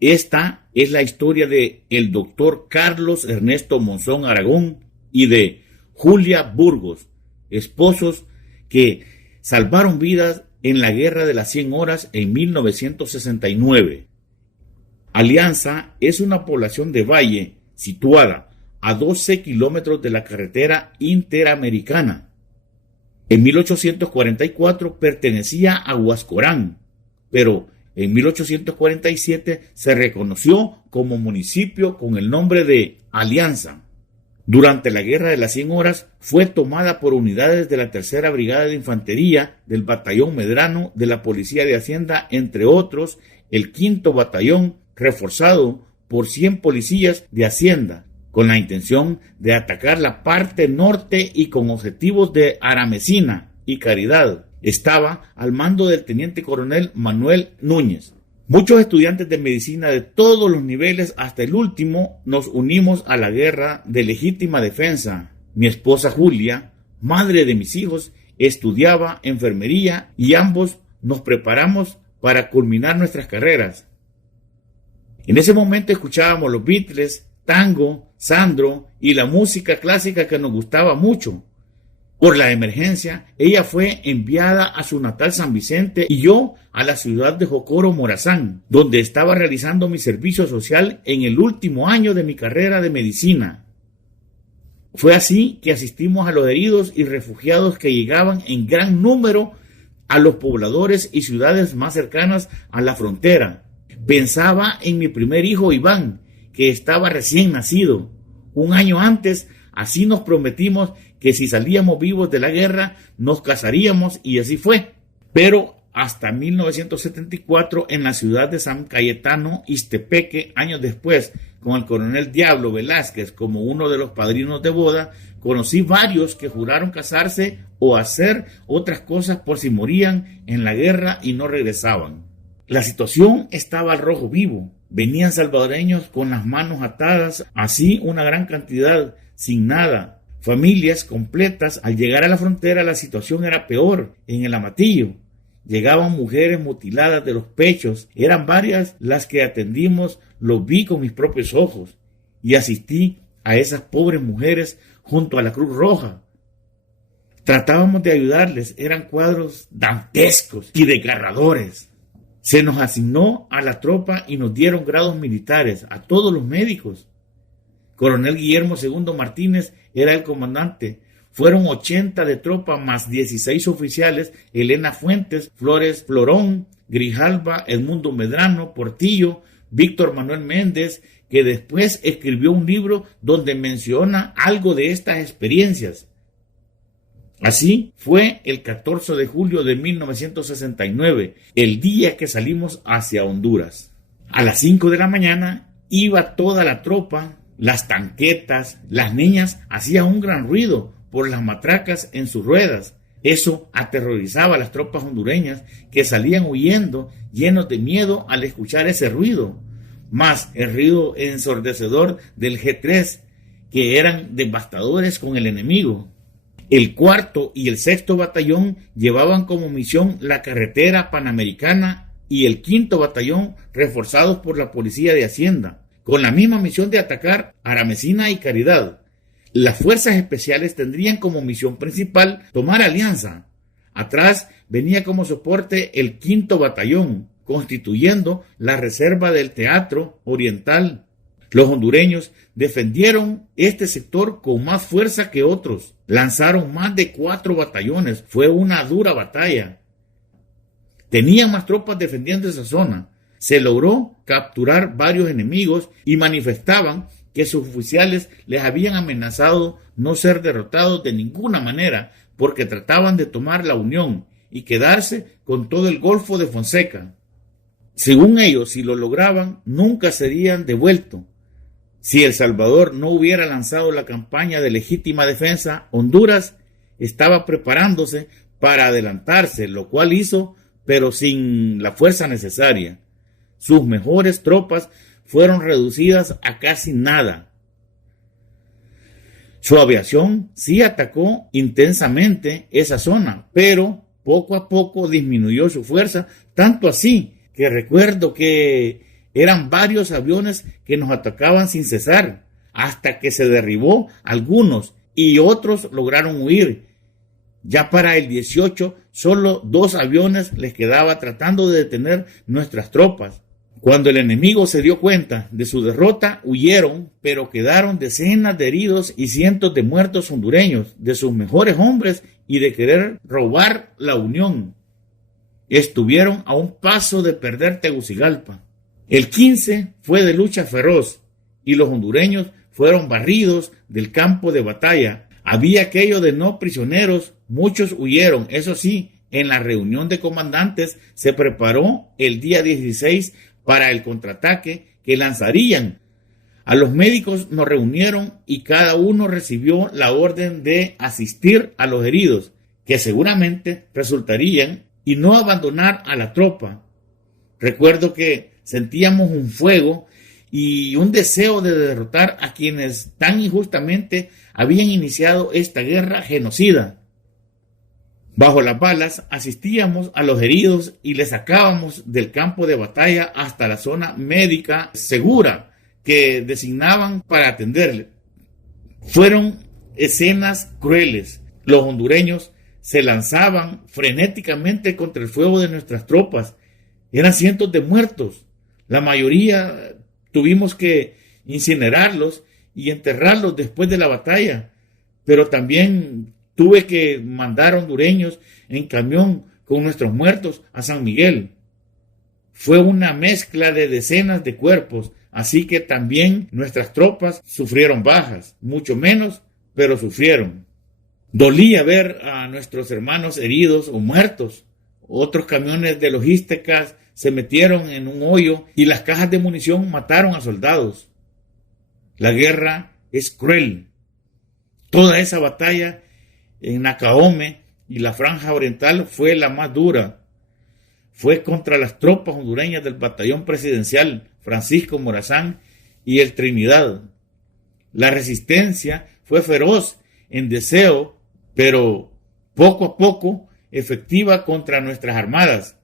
Esta es la historia de el doctor Carlos Ernesto Monzón Aragón y de Julia Burgos, esposos que salvaron vidas en la Guerra de las 100 Horas en 1969. Alianza es una población de valle situada a 12 kilómetros de la carretera interamericana. En 1844 pertenecía a Huascorán, pero en 1847 se reconoció como municipio con el nombre de Alianza. Durante la Guerra de las 100 Horas fue tomada por unidades de la Tercera Brigada de Infantería, del Batallón Medrano, de la Policía de Hacienda, entre otros, el 5º Batallón, reforzado por 100 policías de Hacienda, con la intención de atacar la parte norte y con objetivos de Aramecina y Caridad. Estaba al mando del teniente coronel Manuel Núñez. Muchos estudiantes de medicina de todos los niveles, hasta el último, nos unimos a la guerra de legítima defensa. Mi esposa Julia, madre de mis hijos, estudiaba enfermería y ambos nos preparamos para culminar nuestras carreras. En ese momento escuchábamos los Beatles, tango, Sandro y la música clásica que nos gustaba mucho. Por la emergencia, ella fue enviada a su natal San Vicente y yo a la ciudad de Jocoro, Morazán, donde estaba realizando mi servicio social en el último año de mi carrera de medicina. Fue así que asistimos a los heridos y refugiados que llegaban en gran número a los pobladores y ciudades más cercanas a la frontera. Pensaba en mi primer hijo Iván, que estaba recién nacido. Un año antes, así nos prometimos que si salíamos vivos de la guerra, nos casaríamos, y así fue. Pero hasta 1974, en la ciudad de San Cayetano, Ixtepeque, años después, con el coronel Diablo Velázquez como uno de los padrinos de boda, conocí varios que juraron casarse o hacer otras cosas por si morían en la guerra y no regresaban. La situación estaba al rojo vivo. Venían salvadoreños con las manos atadas, así una gran cantidad, sin nada. Familias completas. Al llegar a la frontera la situación era peor. En el Amatillo llegaban mujeres mutiladas de los pechos. Eran varias las que atendimos, lo vi con mis propios ojos y asistí a esas pobres mujeres junto a la Cruz Roja. Tratábamos de ayudarles, eran cuadros dantescos y desgarradores. Se nos asignó a la tropa y nos dieron grados militares a todos los médicos. Coronel Guillermo II Martínez era el comandante. Fueron 80 de tropa más 16 oficiales: Elena Fuentes, Flores Florón, Grijalva, Edmundo Medrano, Portillo, Víctor Manuel Méndez, que después escribió un libro donde menciona algo de estas experiencias. Así fue el 14 de julio de 1969, el día que salimos hacia Honduras. A las 5 de la mañana iba toda la tropa. Las tanquetas, las niñas hacían un gran ruido por las matracas en sus ruedas. Eso aterrorizaba a las tropas hondureñas, que salían huyendo llenos de miedo al escuchar ese ruido, más el ruido ensordecedor del G3, que eran devastadores con el enemigo. El 4º y el 6º batallón llevaban como misión la carretera panamericana y el 5º batallón, reforzados por la Policía de Hacienda, con la misma misión de atacar Aramecina y Caridad. Las fuerzas especiales tendrían como misión principal tomar Alianza. Atrás venía como soporte el 5º batallón, constituyendo la reserva del Teatro Oriental. Los hondureños defendieron este sector con más fuerza que otros. Lanzaron más de 4 batallones. Fue una dura batalla. Tenían más tropas defendiendo esa zona. Se logró capturar varios enemigos y manifestaban que sus oficiales les habían amenazado no ser derrotados de ninguna manera, porque trataban de tomar la Unión y quedarse con todo el Golfo de Fonseca. Según ellos, si lo lograban, nunca serían devueltos. Si El Salvador no hubiera lanzado la campaña de legítima defensa, Honduras estaba preparándose para adelantarse, lo cual hizo, pero sin la fuerza necesaria. Sus mejores tropas fueron reducidas a casi nada. Su aviación sí atacó intensamente esa zona, pero poco a poco disminuyó su fuerza, tanto así que recuerdo que Eran varios aviones que nos atacaban sin cesar, hasta que se derribó algunos y otros lograron huir. Ya para el 18, solo 2 aviones les quedaba tratando de detener nuestras tropas. Cuando el enemigo se dio cuenta de su derrota, huyeron, pero quedaron decenas de heridos y cientos de muertos hondureños, de sus mejores hombres y de querer robar la Unión. Estuvieron a un paso de perder Tegucigalpa. El 15 fue de lucha feroz y los hondureños fueron barridos del campo de batalla. Había aquello de no prisioneros, muchos huyeron. Eso sí, en la reunión de comandantes se preparó el día 16 para el contraataque que lanzarían. A los médicos nos reunieron y cada uno recibió la orden de asistir a los heridos, que seguramente resultarían, y no abandonar a la tropa. Recuerdo que sentíamos un fuego y un deseo de derrotar a quienes tan injustamente habían iniciado esta guerra genocida. Bajo las balas asistíamos a los heridos y les sacábamos del campo de batalla hasta la zona médica segura que designaban para atenderle. Fueron escenas crueles. Los hondureños se lanzaban frenéticamente contra el fuego de nuestras tropas. Eran cientos de muertos. La mayoría tuvimos que incinerarlos y enterrarlos después de la batalla, pero también tuve que mandar hondureños en camión con nuestros muertos a San Miguel. Fue una mezcla de decenas de cuerpos, así que también nuestras tropas sufrieron bajas, mucho menos, pero sufrieron. Dolía ver a nuestros hermanos heridos o muertos. Otros camiones de logísticas se metieron en un hoyo y las cajas de munición mataron a soldados. La guerra es cruel. Toda esa batalla en Nacaome y la Franja Oriental fue la más dura. Fue contra las tropas hondureñas del Batallón Presidencial Francisco Morazán y el Trinidad. La resistencia fue feroz en deseo, pero poco a poco efectiva contra nuestras armadas.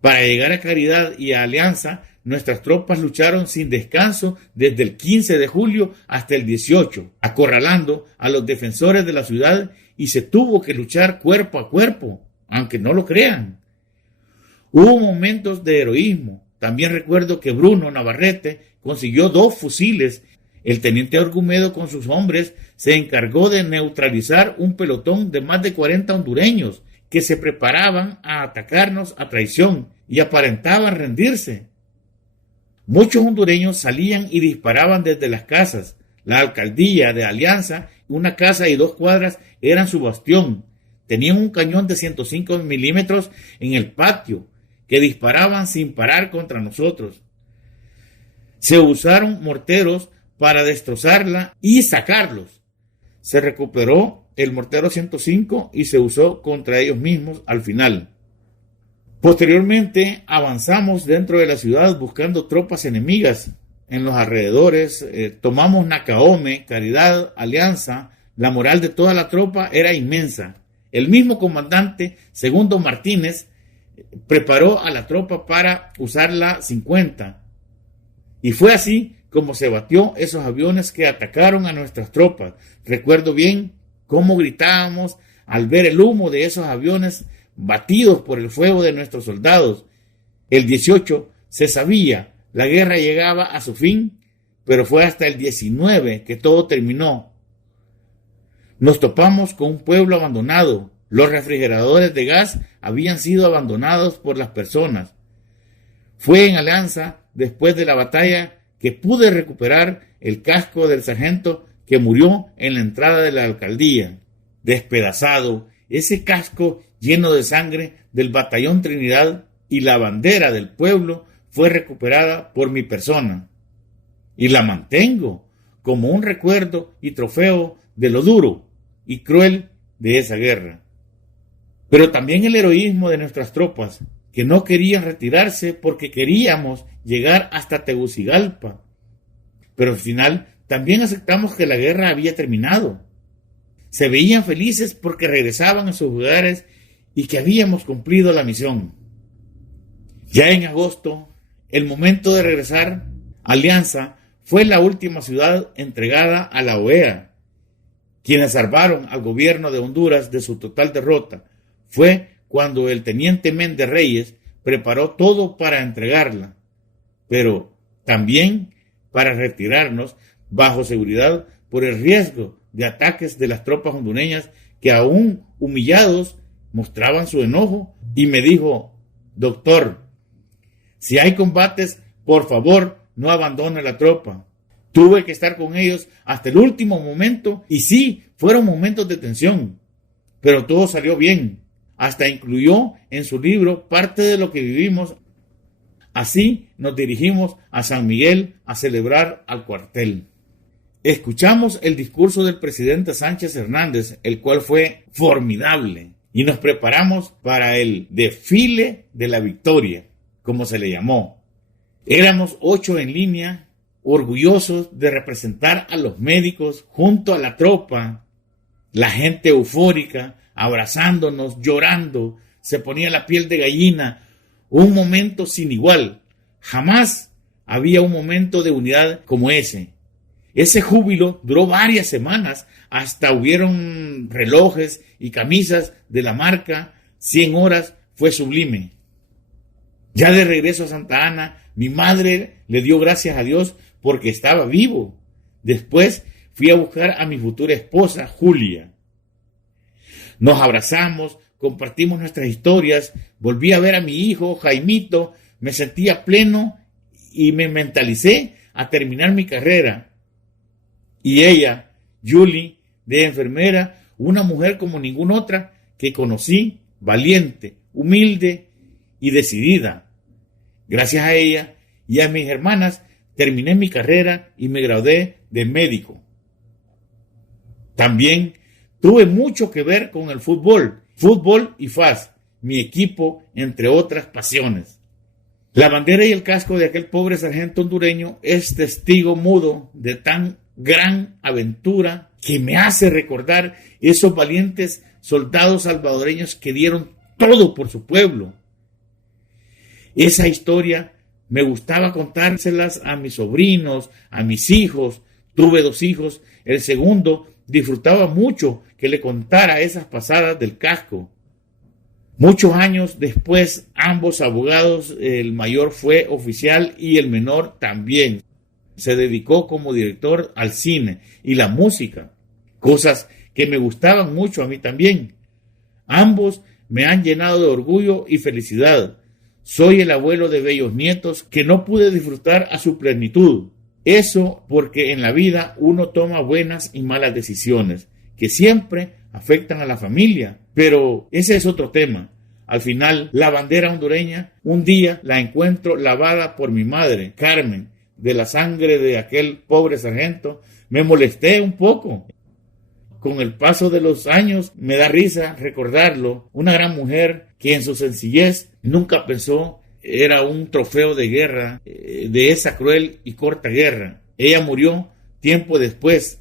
Para llegar a Caridad y a Alianza, nuestras tropas lucharon sin descanso desde el 15 de julio hasta el 18, acorralando a los defensores de la ciudad, y se tuvo que luchar cuerpo a cuerpo, aunque no lo crean. Hubo momentos de heroísmo. También recuerdo que Bruno Navarrete consiguió 2 fusiles. El teniente Argumedo con sus hombres se encargó de neutralizar un pelotón de más de 40 hondureños que se preparaban a atacarnos a traición y aparentaban rendirse. Muchos hondureños salían y disparaban desde las casas. La alcaldía de Alianza, una casa y 2 cuadras eran su bastión. Tenían un cañón de 105 milímetros en el patio que disparaban sin parar contra nosotros. Se usaron morteros para destrozarla y sacarlos. Se recuperó el mortero 105 y se usó contra ellos mismos al final. Posteriormente avanzamos dentro de la ciudad buscando tropas enemigas en los alrededores. Tomamos Nacaome, Caridad, Alianza. La moral de toda la tropa era inmensa. El mismo comandante, Segundo Martínez, preparó a la tropa para usar la 50. Y fue así como se batió esos aviones que atacaron a nuestras tropas. Recuerdo bien cómo gritábamos al ver el humo de esos aviones batidos por el fuego de nuestros soldados. El 18 se sabía, la guerra llegaba a su fin, pero fue hasta el 19 que todo terminó. Nos topamos con un pueblo abandonado. Los refrigeradores de gas habían sido abandonados por las personas. Fue en Alianza, después de la batalla, que pude recuperar el casco del sargento que murió en la entrada de la alcaldía. Despedazado, ese casco lleno de sangre del batallón Trinidad y la bandera del pueblo fue recuperada por mi persona. Y la mantengo como un recuerdo y trofeo de lo duro y cruel de esa guerra. Pero también el heroísmo de nuestras tropas, que no querían retirarse porque queríamos llegar hasta Tegucigalpa. Pero al final también aceptamos que la guerra había terminado. Se veían felices porque regresaban a sus hogares y que habíamos cumplido la misión. Ya en agosto, el momento de regresar, Alianza fue la última ciudad entregada a la OEA. Quienes salvaron al gobierno de Honduras de su total derrota fue cuando el teniente Méndez Reyes preparó todo para entregarla, pero también para retirarnos bajo seguridad por el riesgo de ataques de las tropas hondureñas que aún humillados mostraban su enojo, y me dijo: doctor, si hay combates, por favor, no abandone la tropa. Tuve que estar con ellos hasta el último momento, y sí, fueron momentos de tensión, pero todo salió bien. Hasta incluyó en su libro parte de lo que vivimos. Así nos dirigimos a San Miguel a celebrar al cuartel. Escuchamos el discurso del presidente Sánchez Hernández, el cual fue formidable, y nos preparamos para el desfile de la victoria, como se le llamó. Éramos 8 en línea, orgullosos de representar a los médicos junto a la tropa, la gente eufórica, abrazándonos, llorando, se ponía la piel de gallina, un momento sin igual. Jamás había un momento de unidad como ese. Ese júbilo duró varias semanas, hasta hubieron relojes y camisas de la marca 100 horas, fue sublime. Ya de regreso a Santa Ana, mi madre le dio gracias a Dios porque estaba vivo. Después fui a buscar a mi futura esposa, Julia. Nos abrazamos, compartimos nuestras historias, volví a ver a mi hijo, Jaimito, me sentía pleno y me mentalicé a terminar mi carrera. Y ella, Julie, de enfermera, una mujer como ninguna otra que conocí, valiente, humilde y decidida. Gracias a ella y a mis hermanas terminé mi carrera y me gradué de médico. También tuve mucho que ver con el fútbol y FAS, mi equipo, entre otras pasiones. La bandera y el casco de aquel pobre sargento hondureño es testigo mudo de tan gran aventura que me hace recordar esos valientes soldados salvadoreños que dieron todo por su pueblo. Esa historia me gustaba contárselas a mis sobrinos, a mis hijos. Tuve 2 hijos, el segundo disfrutaba mucho que le contara esas pasadas del casco. Muchos años después, ambos abogados, el mayor fue oficial y el menor también. Se dedicó como director al cine y la música, cosas que me gustaban mucho a mí también. Ambos me han llenado de orgullo y felicidad. Soy el abuelo de bellos nietos que no pude disfrutar a su plenitud. Eso porque en la vida uno toma buenas y malas decisiones, que siempre afectan a la familia. Pero ese es otro tema. Al final, la bandera hondureña, un día la encuentro lavada por mi madre, Carmen, de la sangre de aquel pobre sargento. Me molesté un poco. Con el paso de los años me da risa recordarlo. Una gran mujer que en su sencillez nunca pensó era un trofeo de guerra, de esa cruel y corta guerra. Ella murió tiempo después.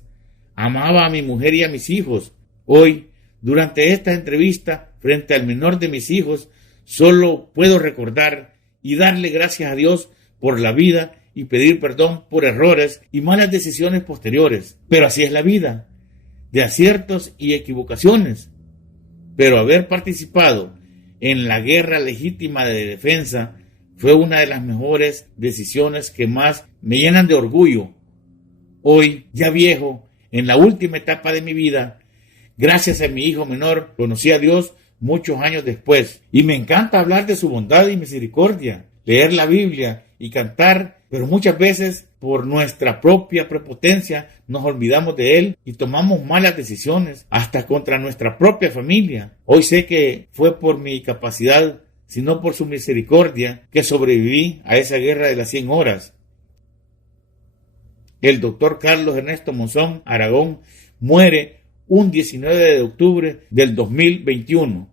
Amaba a mi mujer y a mis hijos. Hoy, durante esta entrevista, frente al menor de mis hijos, solo puedo recordar y darle gracias a Dios por la vida y pedir perdón por errores y malas decisiones posteriores. Pero así es la vida, de aciertos y equivocaciones. Pero haber participado en la guerra legítima de defensa fue una de las mejores decisiones que más me llenan de orgullo. Hoy, ya viejo, en la última etapa de mi vida, gracias a mi hijo menor, conocí a Dios muchos años después. Y me encanta hablar de su bondad y misericordia, leer la Biblia y cantar, pero muchas veces por nuestra propia prepotencia nos olvidamos de Él y tomamos malas decisiones, hasta contra nuestra propia familia. Hoy sé que fue por mi capacidad, sino por su misericordia, que sobreviví a esa guerra de las 100 horas. El doctor Carlos Ernesto Monzón Aragón muere un 19 de octubre del 2021,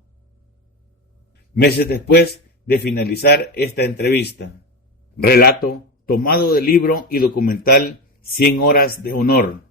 meses después de finalizar esta entrevista. Relato tomado del libro y documental 100 horas de honor.